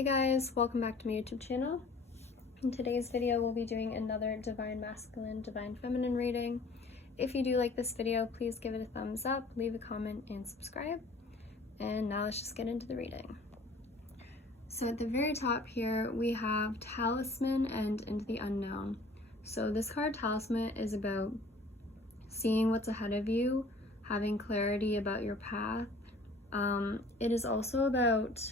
Hey guys, welcome back to my YouTube channel. In today's video, we'll be doing another Divine Masculine, Divine Feminine reading. If you do like this video, please give it a thumbs up, leave a comment, and subscribe. And now let's just get into the reading. So at the very top here, we have Talisman and Into the Unknown. So this card, Talisman, is about seeing what's ahead of you, having clarity about your path. It is also about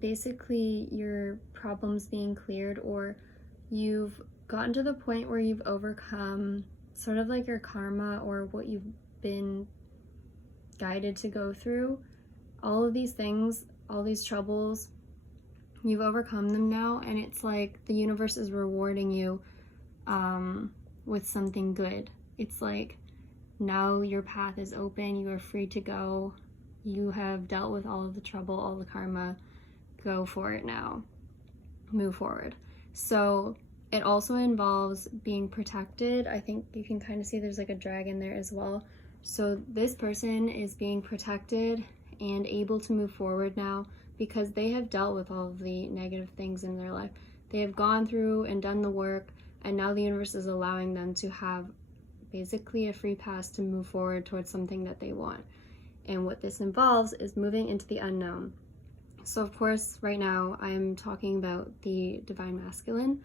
basically your problems being cleared, or you've gotten to the point where you've overcome sort of like your karma or what you've been guided to go through. All of these things, all these troubles, you've overcome them now, and it's like the universe is rewarding you with something good. It's like now your path is open, you are free to go, you have dealt with all of the trouble, all the karma. Go for it now, move forward. So it also involves being protected. I think you can kind of see there's like a dragon there as well. So this person is being protected and able to move forward now because they have dealt with all of the negative things in their life. They have gone through and done the work, and now the universe is allowing them to have basically a free pass to move forward towards something that they want. And what this involves is moving into the unknown. So of course, right now I'm talking about the Divine Masculine.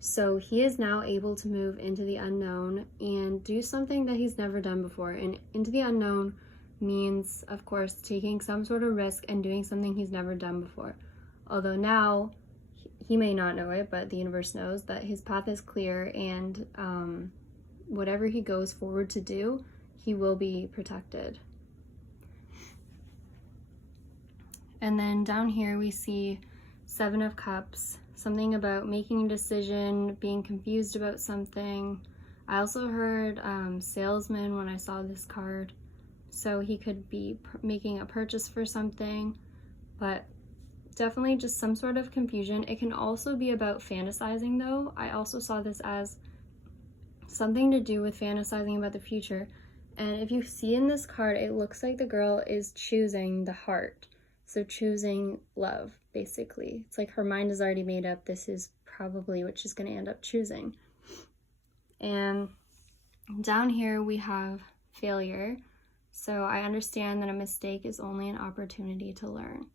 So he is now able to move into the unknown and do something that he's never done before. And into the unknown means, of course, taking some sort of risk and doing something he's never done before. Although now, he may not know it, but the universe knows that his path is clear, and whatever he goes forward to do, he will be protected. And then down here we see Seven of Cups, something about making a decision, being confused about something. I also heard salesman when I saw this card. So he could be making a purchase for something, but definitely just some sort of confusion. It can also be about fantasizing though. I also saw this as something to do with fantasizing about the future. And if you see in this card, it looks like the girl is choosing the heart. So choosing love, basically. It's like her mind is already made up. This is probably what she's going to end up choosing. And down here we have failure. So I understand that a mistake is only an opportunity to learn.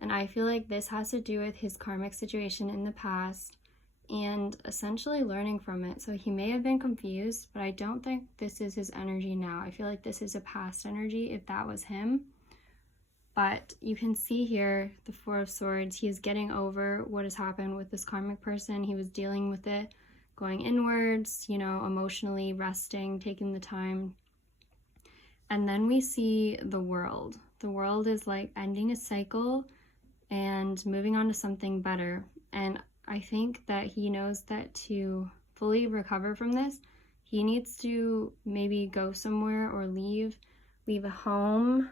And I feel like this has to do with his karmic situation in the past and essentially learning from it. So he may have been confused, but I don't think this is his energy now. I feel like this is a past energy if that was him. But you can see here the Four of Swords. He is getting over what has happened with this karmic person. He was dealing with it, going inwards, emotionally resting, taking the time. And then we see the World. The World is like ending a cycle and moving on to something better. And I think that he knows that to fully recover from this, he needs to maybe go somewhere or leave a home.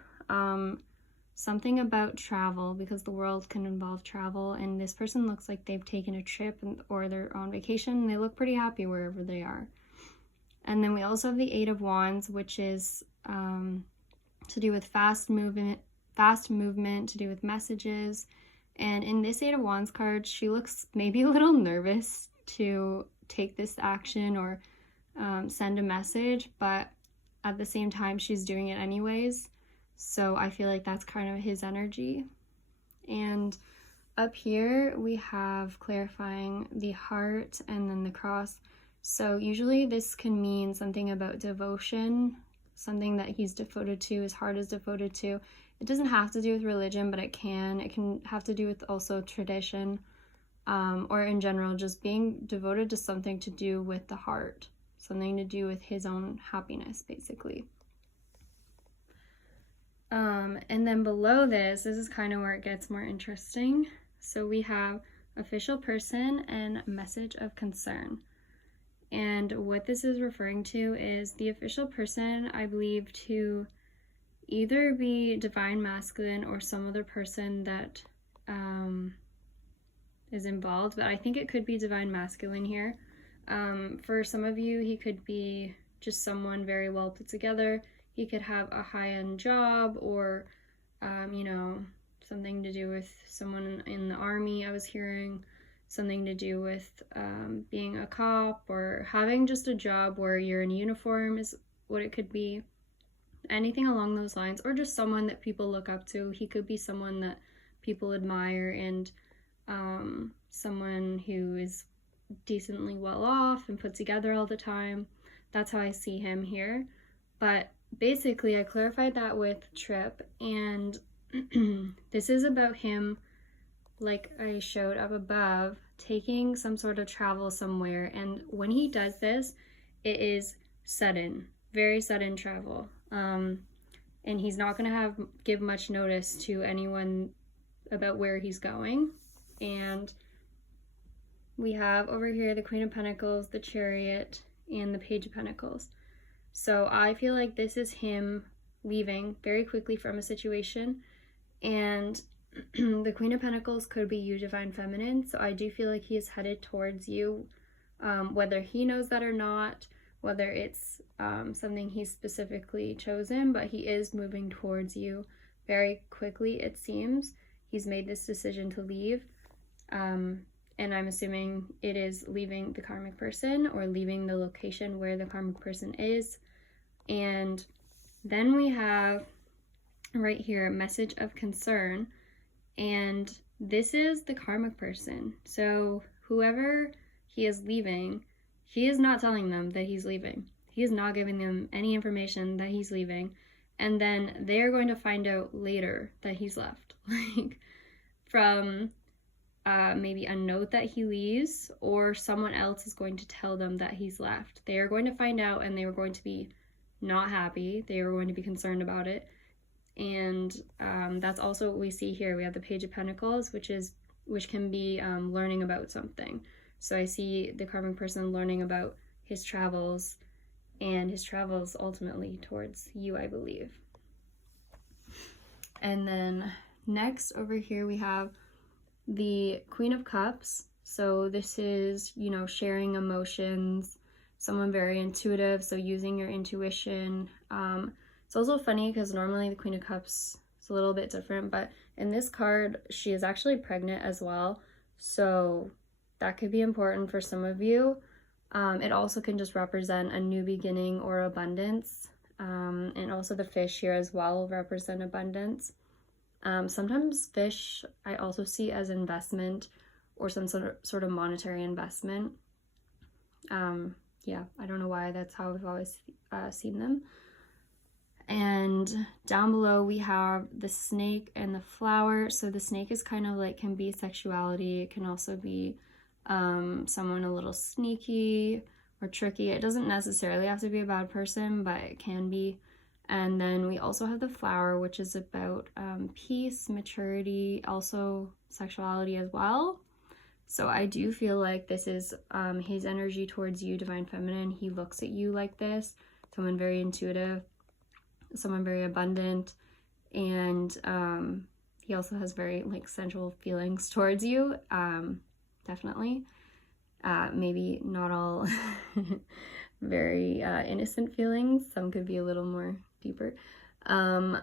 Something about travel, because the world can involve travel, and this person looks like they've taken a trip or they're on vacation, and they look pretty happy wherever they are. And then we also have the Eight of Wands, which is to do with fast movement, to do with messages. And in this Eight of Wands card, she looks maybe a little nervous to take this action or send a message, but at the same time, she's doing it anyways. So I feel like that's kind of his energy. And up here we have clarifying the heart and then the cross. So usually this can mean something about devotion, something that he's devoted to, his heart is devoted to. It doesn't have to do with religion, but it can have to do with also tradition, or in general just being devoted to something to do with the heart, something to do with his own happiness basically. And then below this is kind of where it gets more interesting. So we have official person and message of concern. And what this is referring to is the official person, I believe, to either be Divine Masculine or some other person that is involved, but I think it could be Divine Masculine here. For some of you, he could be just someone very well put together. He could have a high-end job or, something to do with someone in the army, I was hearing. Something to do with being a cop or having just a job where you're in uniform is what it could be. Anything along those lines, or just someone that people look up to. He could be someone that people admire, and someone who is decently well off and put together all the time. That's how I see him here. But basically, I clarified that with Trip, and this is about him, like I showed up above, taking some sort of travel somewhere. And when he does this, it is sudden, very sudden travel. And he's not going to give much notice to anyone about where he's going. And we have over here the Queen of Pentacles, the Chariot, and the Page of Pentacles. So I feel like this is him leaving very quickly from a situation. And the Queen of Pentacles could be you, Divine Feminine. So I do feel like he is headed towards you, whether he knows that or not, whether it's something he's specifically chosen, but he is moving towards you very quickly, it seems. He's made this decision to leave. And I'm assuming it is leaving the karmic person or leaving the location where the karmic person is. And then we have right here a message of concern. And this is the karmic person. So whoever he is leaving, he is not telling them that he's leaving. He is not giving them any information that he's leaving. And then they're going to find out later that he's left. Like from maybe a note that he leaves, or someone else is going to tell them that he's left. They are going to find out, and they are going to be not happy. They are going to be concerned about it. And that's also what we see here. We have the Page of Pentacles, which can be learning about something. So I see the karmic person learning about his travels, and his travels ultimately towards you, I believe. And then next over here we have the Queen of Cups. So this is, you know, sharing emotions, someone very intuitive, so using your intuition. It's also funny because normally the Queen of Cups is a little bit different, but in this card, she is actually pregnant as well. So that could be important for some of you. It also can just represent a new beginning or abundance. And also the fish here as well represent abundance. Sometimes fish I also see as investment or some sort of monetary investment. Yeah, I don't know why, that's how I've always seen them. And down below we have the snake and the flower. So the snake is kind of like, can be sexuality. It can also be someone a little sneaky or tricky. It doesn't necessarily have to be a bad person, but it can be. And then we also have the flower, which is about peace, maturity, also sexuality as well. So I do feel like this is his energy towards you, Divine Feminine. He looks at you like this, someone very intuitive, someone very abundant, and he also has very like sensual feelings towards you, definitely. Maybe not all very innocent feelings. Some could be a little more deeper. And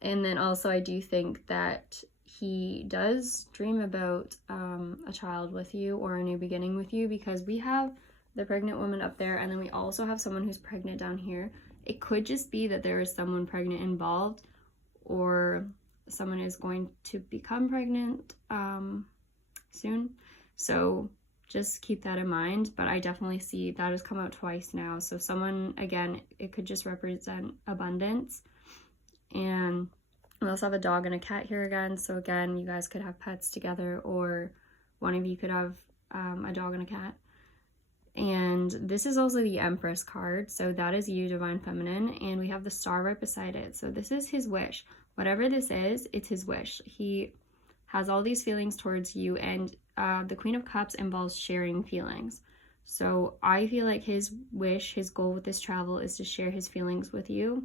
then also I do think that he does dream about a child with you or a new beginning with you, because we have the pregnant woman up there, and then we also have someone who's pregnant down here. It could just be that there is someone pregnant involved, or someone is going to become pregnant soon. So just keep that in mind. But I definitely see that has come out twice now. So someone, again, it could just represent abundance. And we also have a dog and a cat here again. So again, you guys could have pets together, or one of you could have a dog and a cat. And this is also the Empress card. So that is you, Divine Feminine. And we have the star right beside it. So this is his wish. Whatever this is, it's his wish. He has all these feelings towards you. And the Queen of Cups involves sharing feelings. So I feel like his wish, his goal with this travel is to share his feelings with you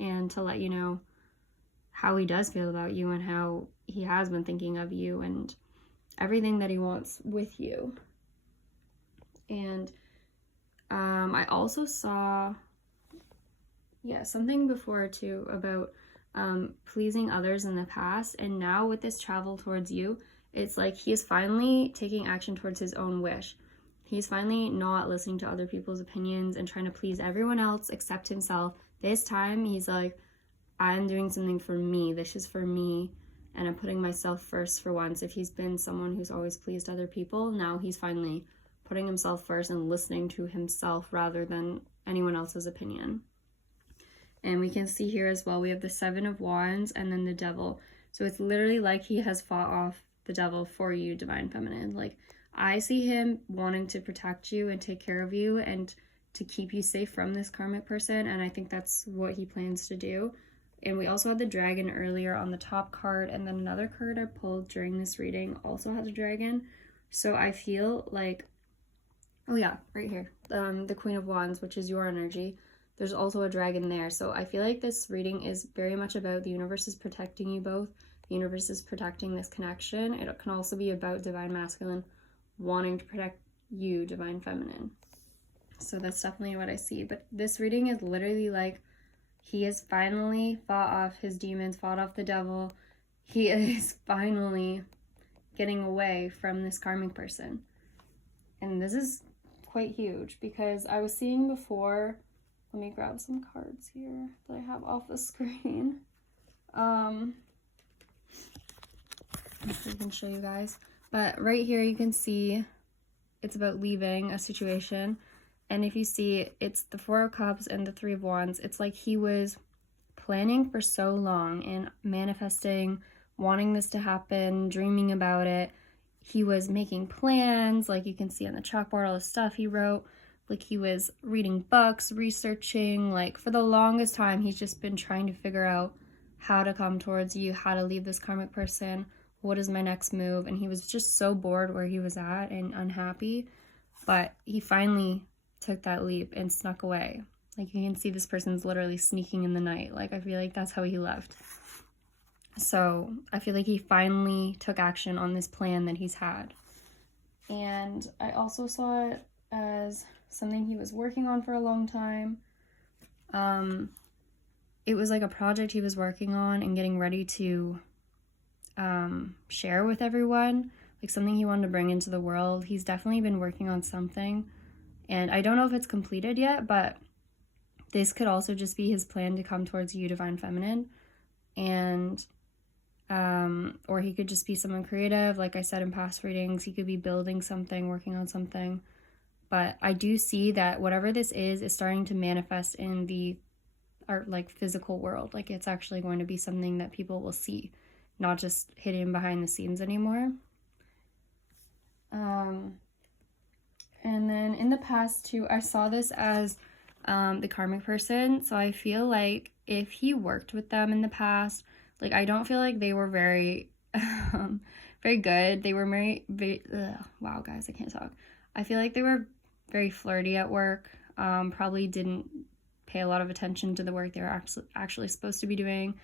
and to let you know how he does feel about you and how he has been thinking of you and everything that he wants with you. And I also saw, something before too about pleasing others in the past. And now with this travel towards you, it's like he is finally taking action towards his own wish. He's finally not listening to other people's opinions and trying to please everyone else except himself. This time, he's like, I'm doing something for me. This is for me. And I'm putting myself first for once. If he's been someone who's always pleased other people, now he's finally putting himself first and listening to himself rather than anyone else's opinion. And we can see here as well, we have the 7 of Wands and then the Devil. So it's literally like he has fought off the devil for you, Divine Feminine. Like, I see him wanting to protect you and take care of you and to keep you safe from this karmic person. And I think that's what he plans to do. And we also had the dragon earlier on the top card. And then another card I pulled during this reading also has a dragon. So I feel like, oh yeah, right here, the Queen of Wands, which is your energy. There's also a dragon there. So I feel like this reading is very much about the universe is protecting you both. The universe is protecting this connection. It can also be about Divine Masculine wanting to protect you, Divine Feminine. So that's definitely what I see. But this reading is literally like he has finally fought off his demons, fought off the devil. He is finally getting away from this karmic person. And this is quite huge because I was seeing before. Let me grab some cards here that I have off the screen. I can show you guys. But right here you can see it's about leaving a situation. And if you see, it's the 4 of Cups and the 3 of Wands. It's like he was planning for so long and manifesting, wanting this to happen, dreaming about it. He was making plans, like you can see on the chalkboard, all the stuff he wrote. Like he was reading books, researching, like for the longest time, he's just been trying to figure out how to come towards you, how to leave this karmic person, what is my next move? And he was just so bored where he was at and unhappy, but he finally took that leap and snuck away. Like you can see this person's literally sneaking in the night. Like I feel like that's how he left. So I feel like he finally took action on this plan that he's had. And I also saw it as something he was working on for a long time. It was like a project he was working on and getting ready to share with everyone, like something he wanted to bring into the world. He's definitely been working on something, and I don't know if it's completed yet, but this could also just be his plan to come towards you, Divine Feminine, and or he could just be someone creative. Like I said in past readings, he could be building something, working on something. But I do see that whatever this is starting to manifest in the art, like physical world. Like it's actually going to be something that people will see, not just hidden behind the scenes anymore. And then in the past too, I saw this as the karmic person. So I feel like if he worked with them in the past, like I don't feel like they were very, very good. They were wow, guys, I can't talk. I feel like they were very flirty at work, probably didn't pay a lot of attention to the work they were actually supposed to be doing,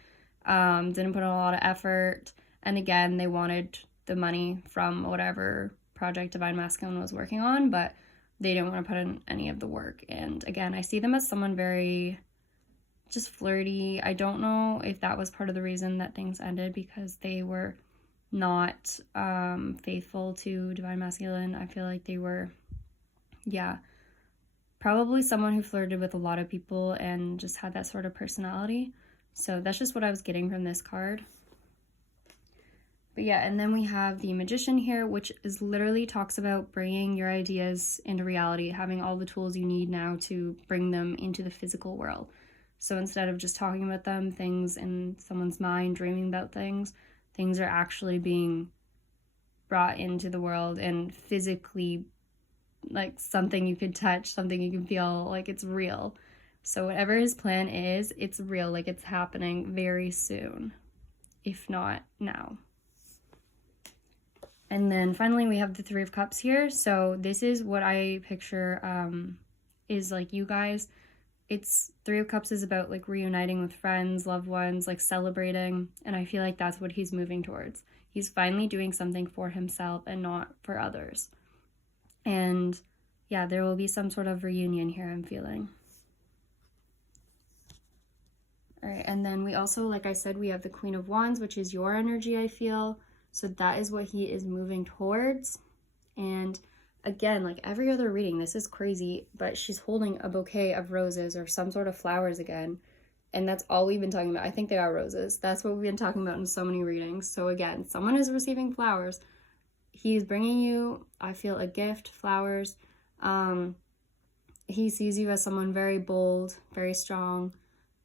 didn't put in a lot of effort, and again, they wanted the money from whatever project Divine Masculine was working on, but they didn't want to put in any of the work. And again, I see them as someone very just flirty. I don't know if that was part of the reason that things ended, because they were not faithful to Divine Masculine. I feel like they were, probably someone who flirted with a lot of people and just had that sort of personality. So that's just what I was getting from this card. But yeah, and then we have the Magician here, which is literally talks about bringing your ideas into reality, having all the tools you need now to bring them into the physical world. So instead of just talking about them, things in someone's mind, dreaming about things are actually being brought into the world and physically, like something you could touch, something you can feel, like it's real. So whatever his plan is, it's real, like it's happening very soon, if not now. And then finally we have the 3 of Cups here. So this is what I picture is like you guys. It's 3 of Cups is about like reuniting with friends, loved ones, like celebrating. And I feel like that's what he's moving towards. He's finally doing something for himself and not for others. And yeah, there will be some sort of reunion here, I'm feeling. All right, and then we also, like I said, we have the Queen of Wands, which is your energy, I feel. So that is what he is moving towards. And again, like every other reading, this is crazy, but she's holding a bouquet of roses or some sort of flowers again. And that's all we've been talking about. I think they are roses. That's what we've been talking about in so many readings. So again, someone is receiving flowers. He's bringing you, I feel, a gift, flowers. He sees you as someone very bold, very strong,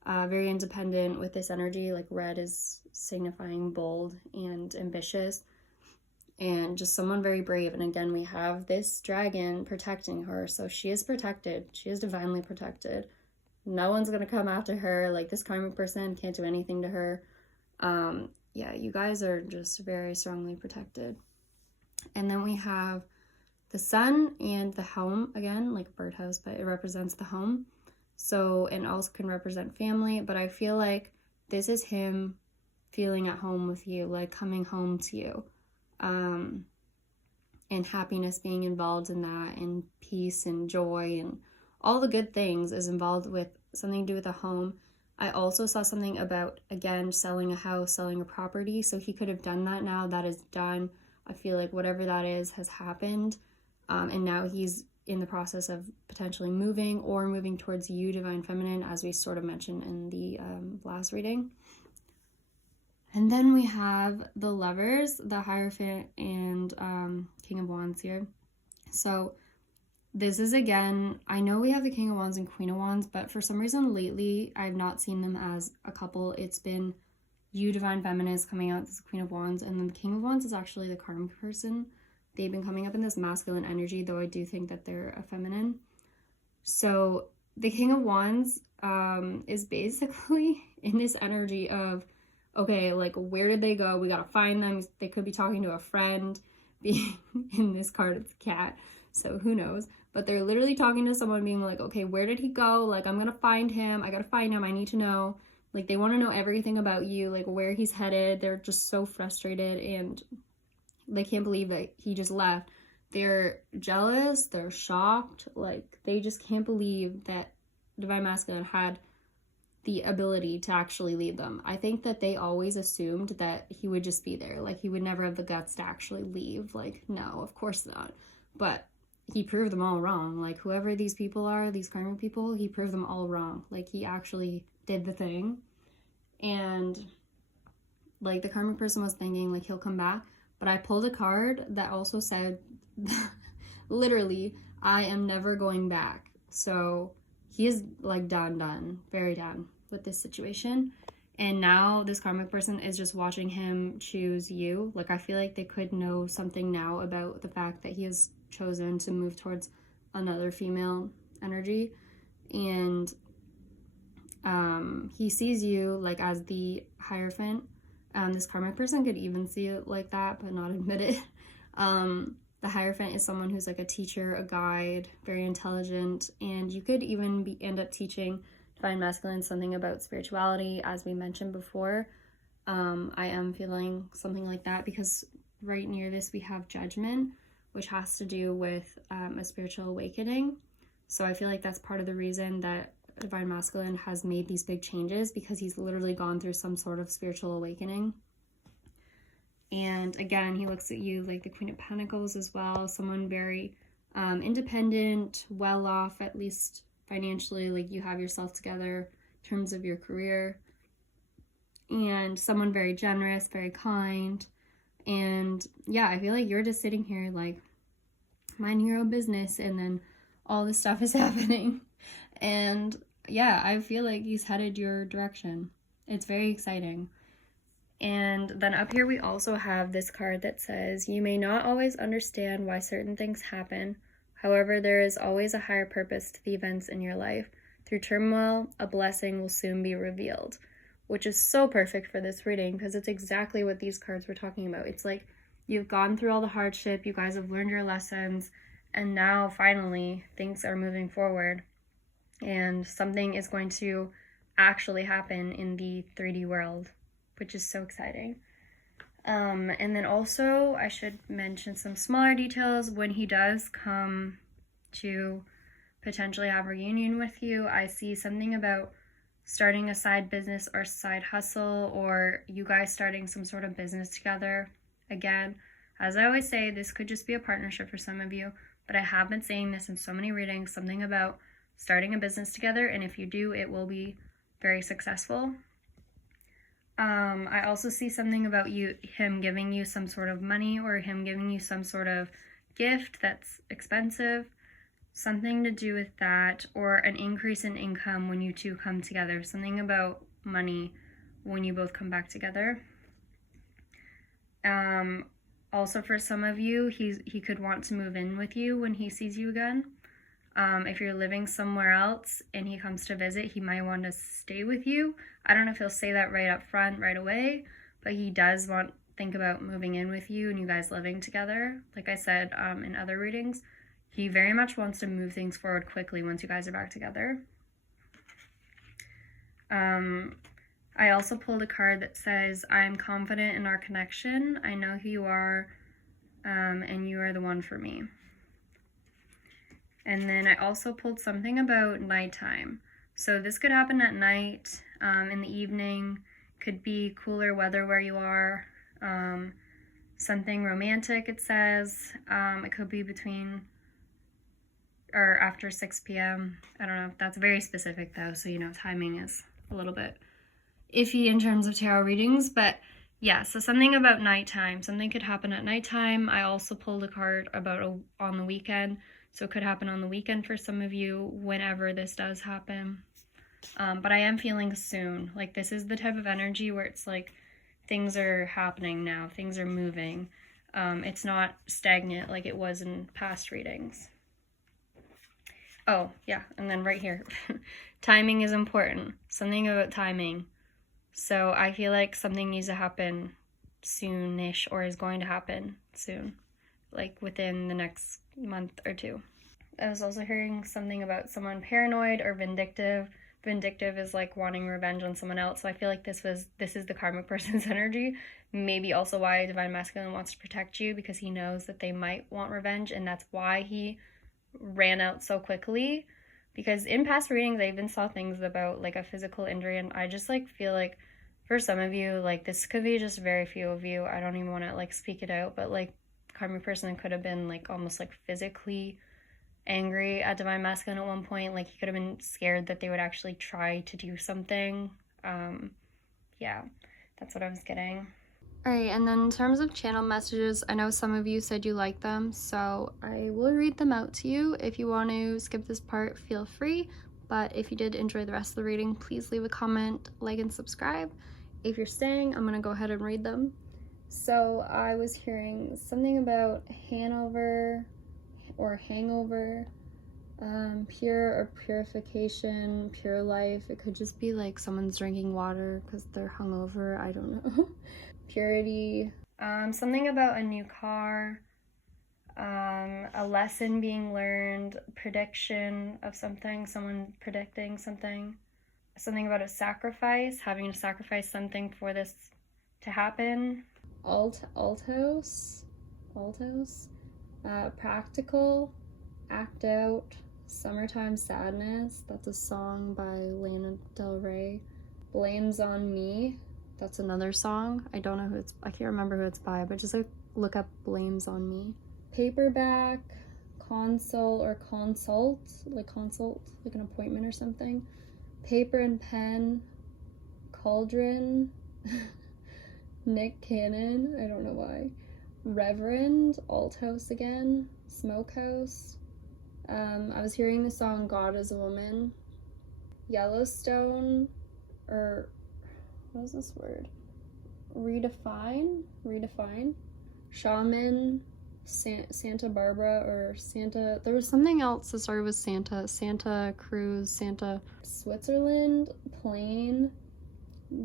very independent with this energy. Like red is signifying bold and ambitious, and just someone very brave. And again, we have this dragon protecting her. So she is protected. She is divinely protected. No one's going to come after her. Like this karmic person can't do anything to her. Yeah, you guys are just very strongly protected. And then we have the sun and the home again, like a birdhouse, but it represents the home. So, and also can represent family, but I feel like this is him feeling at home with you, like coming home to you. And happiness being involved in that, and peace and joy and all the good things is involved with something to do with a home. I also saw something about, again, selling a house, selling a property. So he could have done that now. That is done. I feel like whatever that is has happened. And now he's in the process of potentially moving or moving towards you, Divine Feminine, as we sort of mentioned in the last reading. And then we have the Lovers, the Hierophant, and King of Wands here. So this is, again, I know we have the King of Wands and Queen of Wands, but for some reason lately I've not seen them as a couple. It's been you, Divine Feminine, is coming out as the Queen of Wands, and then the King of Wands is actually the Karmic person. They've been coming up in this masculine energy, though I do think that they're a feminine. So the King of Wands is basically in this energy of, okay, like, where did they go? We gotta find them. They could be talking to a friend. Being in this card, it's a cat, so who knows? But they're literally talking to someone, being like, okay, where did he go? Like, I'm gonna find him. I gotta find him. I need to know. Like, they want to know everything about you, like where he's headed. They're just so frustrated and they can't believe that he just left. They're jealous. They're shocked. Like, they just can't believe that Divine Masculine had the ability to actually leave them. I think that they always assumed that he would just be there. Like, he would never have the guts to actually leave. Like, no, of course not. But he proved them all wrong. Like, whoever these people are, these karmic people, he proved them all wrong. Like, he actually did the thing. And, like, the karmic person was thinking, like, he'll come back. But I pulled a card that also said, literally, I am never going back. So he is, like, done, very done with this situation. And now this karmic person is just watching him choose you. Like, I feel like they could know something now about the fact that he has chosen to move towards another female energy. And he sees you, like, as the Hierophant. This karmic person could even see it like that, but not admit it. The Hierophant is someone who's like a teacher, a guide, very intelligent, and you could even end up teaching Divine Masculine something about spirituality, as we mentioned before. I am feeling something like that because right near this we have Judgment, which has to do with a spiritual awakening. So I feel like that's part of the reason that Divine Masculine has made these big changes, because he's literally gone through some sort of spiritual awakening. And again, he looks at you like the Queen of Pentacles as well, someone very independent, well off, at least financially, like you have yourself together in terms of your career, and someone very generous, very kind. And yeah, I feel like you're just sitting here like minding your own business, and then all this stuff is happening. And yeah, I feel like he's headed your direction. It's very exciting. And then up here we also have this card that says, you may not always understand why certain things happen. However, there is always a higher purpose to the events in your life. Through turmoil, a blessing will soon be revealed. Which is so perfect for this reading, because it's exactly what these cards were talking about. It's like, you've gone through all the hardship, you guys have learned your lessons, and now finally things are moving forward. And something is going to actually happen in the 3D world, which is so exciting. And then also, I should mention some smaller details. When he does come to potentially have a reunion with you, I see something about starting a side business or side hustle, or you guys starting some sort of business together. Again, as I always say, this could just be a partnership for some of you, but I have been saying this in so many readings, something about starting a business together, and if you do, it will be very successful. I also see something about him giving you some sort of money, or him giving you some sort of gift that's expensive, something to do with that, or an increase in income when you two come together, something about money when you both come back together. Also for some of you, he could want to move in with you when he sees you again. If you're living somewhere else and he comes to visit, he might want to stay with you. I don't know if he'll say that right up front, right away, but he does think about moving in with you and you guys living together. Like I said in other readings, he very much wants to move things forward quickly once you guys are back together. I also pulled a card that says, I'm confident in our connection. I know who you are, and you are the one for me. And then I also pulled something about nighttime. So this could happen at night, in the evening, could be cooler weather where you are, something romantic, it says. It could be between or after 6 p.m. I don't know. That's very specific though, so timing is a little bit iffy in terms of tarot readings, but yeah, so something about nighttime. Something could happen at nighttime. I also pulled a card about on the weekend, so it could happen on the weekend for some of you whenever this does happen. But I am feeling soon. Like, this is the type of energy where it's like things are happening now. Things are moving. It's not stagnant like it was in past readings. Oh, yeah, and then right here. Timing is important. Something about timing. So I feel like something needs to happen soonish, or is going to happen soon, like within the next month or two. I was also hearing something about someone paranoid or vindictive. Vindictive is like wanting revenge on someone else. So I feel like this is the karmic person's energy. Maybe also why Divine Masculine wants to protect you, because he knows that they might want revenge, and that's why he ran out so quickly. Because in past readings, I even saw things about like a physical injury, and I just like feel like for some of you, like this could be just very few of you. I don't even want to like speak it out, but like karmic person could have been like almost like physically angry at Divine Masculine at one point. Like he could have been scared that they would actually try to do something. Yeah, that's what I was getting. Alright, and then in terms of channel messages, I know some of you said you like them, so I will read them out to you. If you want to skip this part, feel free, but if you did enjoy the rest of the reading, please leave a comment, like, and subscribe. If you're staying, I'm going to go ahead and read them. So I was hearing something about Hanover or hangover, pure or purification, pure life. It could just be like someone's drinking water because they're hungover, I don't know. Purity, something about a new car, a lesson being learned, prediction of something, someone predicting something, something about a sacrifice, having to sacrifice something for this to happen. Altos, practical, act out, summertime sadness, that's a song by Lana Del Rey. Blames on me, that's another song. I don't know who I can't remember who it's by, but just like look up Blames on Me. Paperback, consult, like an appointment or something. Paper and pen, cauldron, Nick Cannon, I don't know why. Reverend, Althouse again, Smokehouse. I was hearing the song God is a Woman. Yellowstone, or what is this word? Redefine. Shaman, Santa Barbara, or Santa, there was something else that started with Santa Cruz, Santa, Switzerland, plane,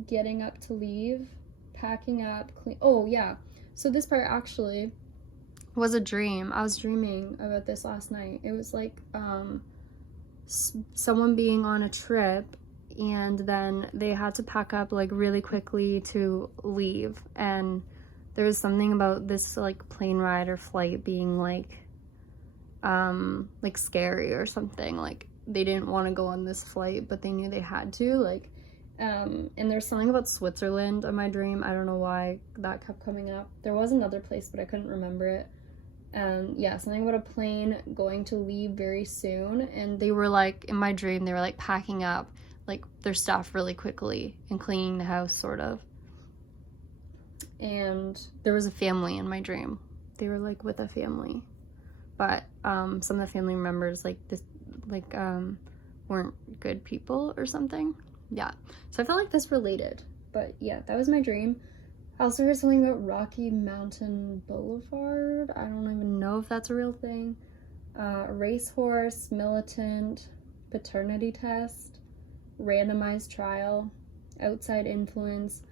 getting up to leave, packing up, clean. Oh yeah, so this part actually was a dream. I was dreaming about this last night. It was like someone being on a trip, and then they had to pack up like really quickly to leave, and there was something about this like plane ride or flight being like scary or something. Like they didn't want to go on this flight, but they knew they had to, like, and there's something about Switzerland in my dream. I don't know why that kept coming up. There was another place, but I couldn't remember it. Yeah, something about a plane going to leave very soon, and they were like, in my dream, they were like packing up like their stuff really quickly and cleaning the house, sort of. And there was a family in my dream. They were like with a family, but some of the family members weren't good people or something. Yeah, so I felt like this related. But yeah, that was my dream. I also heard something about Rocky Mountain Boulevard. I don't even know if that's a real thing. Racehorse, militant, paternity test, randomized trial, outside influence,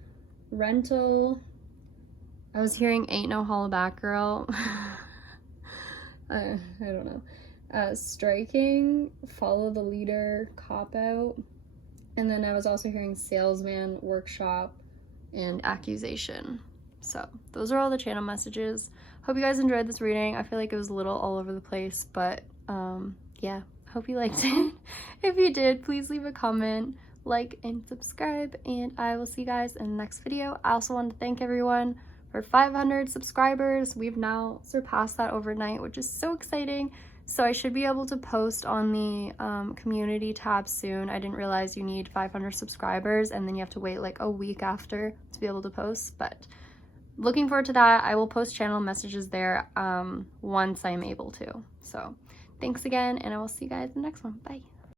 rental. I was hearing ain't no holla back girl. I don't know. Striking, follow the leader, cop out. And then I was also hearing salesman, workshop, and accusation. So those are all the channel messages. Hope you guys enjoyed this reading. I feel like it was a little all over the place, but yeah, hope you liked it. If you did, please leave a comment, like, and subscribe, and I will see you guys in the next video. I also want to thank everyone for 500 subscribers. We've now surpassed that overnight, which is so exciting. So I should be able to post on the community tab soon. I didn't realize you need 500 subscribers and then you have to wait like a week after to be able to post, but looking forward to that. I will post channel messages there once I'm able to. So thanks again, and I will see you guys in the next one. Bye.